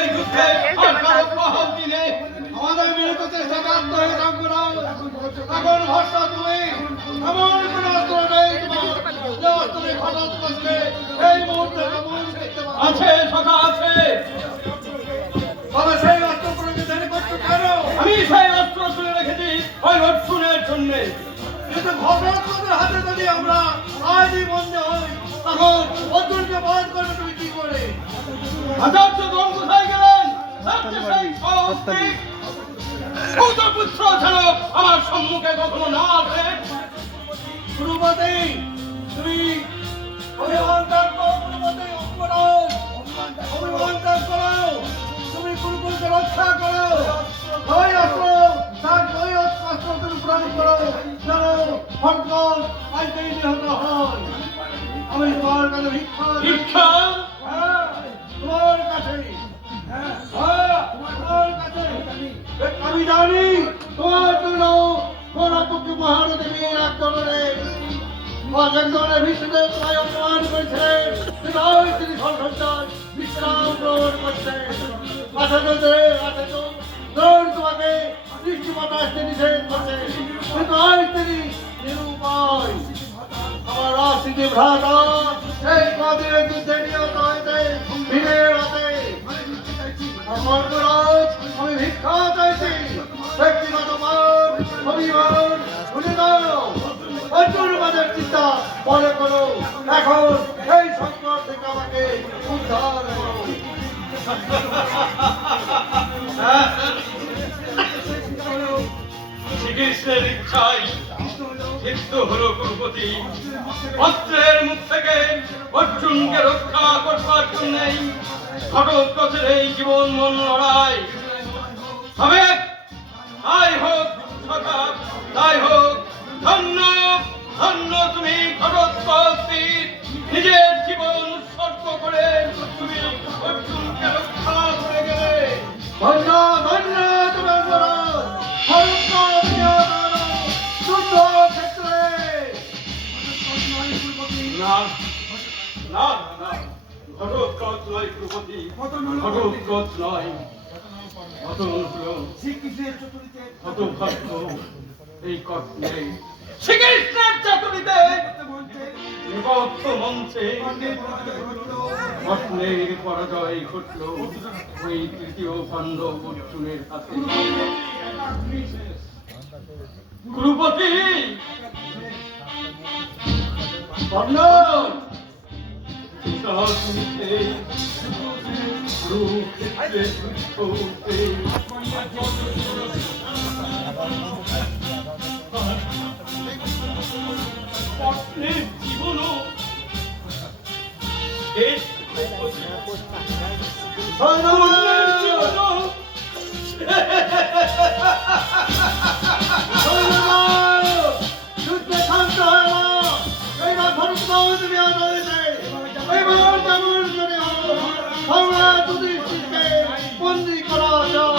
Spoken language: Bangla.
এই যুদ্ধে আর কারো বাহাদুরি নেই। আমাদের মিলিত চেষ্টা ব্যর্থ হয়ে থাকবে না। এখন ভরসা তুমি, এমন কোন অস্ত্র নেই তোমার যে অস্ত্রে হঠাৎ করছে এই মুহূর্তে আছে সখা আছে। তবে সেই অস্ত্র প্রয়োগে দেরি করছো কেন? আমি সেই অস্ত্র শুনে রেখেছি ওই অর্জুনের জন্য। কিন্তু ভগবানের হাতে যদি আমরা আজই বন্দী হই তখন অর্জুনকে বধ করবে তুমি কি করে? আচার্য গণ কোথায় গেলেন? পুত্র যেন আমার সম্মুখে কখনো না আসে। গুরুপতি তুমি অভিমান ত্যাগ করো, গুরুপতি অভিমান ত্যাগ করো, তুমি গুরুকুলকে রক্ষা করো। ওই অস্ত্র তার ওই অস্ত্র তুমি প্রয়োগ করো যেন ভগবান আজকে নিহত হয়। আমি তোমার কাছে ভিক্ষা ভিক্ষা তোমার কাছে আমি জানি তোমার জন্য কোনপক্ষে মহাদেবীর একজনের ভিত্তিতে তোমায় অপমান করেছিলেন, তিনি সন্ধ্যায় বিশ্রাম গ্রহণ করছেন। তোমাকে দৃষ্টিপাত আসতে নিষেধ করছে, কিন্তু আজ তিনি নিরুপায়। আমার রাশিকে ভ্রাতা এই কদিনের যুদ্ধে নিহত হয়েছে ভীমের হাতে। আমি ভিক্ষা চাইছি, ব্যক্তিগত মান অভিমান ভুলে দাও, অর্জুনবাদের চিন্তা মনে করো। এখন এই সংকট থেকে আমাকে উদ্ধার করো। শ্রীকৃষ্ণের ইচ্ছায় সিদ্ধ হলো কুরুপতি। অস্ত্রের মুখ থেকে অর্জুনকে রক্ষা করবার জন্যই ঘটোৎকচের এই জীবন মন লড়াই। তবে তাই হোক সখা, তাই হোক। ধন্য ধন্য তুমি ঘটোৎকচের নিজের জীবন উৎসর্গ করে তুমি অর্জুনকে রক্ষা করে গেলে। ধন্য ধন্য তুমি না না না, ঘটোৎকচ নয় কুরুপতি, ঘটোৎকচ নয়। এই কর্মে শ্রীকৃষ্ণের চাতুরিতে বিভক্ত মঞ্চে কর্ণের পরাজয় ঘটল ওই তৃতীয় পাণ্ডব অর্জুনের হাতে। কুরুপতি কর্ণ জীবনও যুদ্ধে শান্ত হয় না, এইবার ধর্ম তুমি আদালতে এবার তেমন করে আমরা যুধিষ্ঠিরকে বন্দী করা যায়।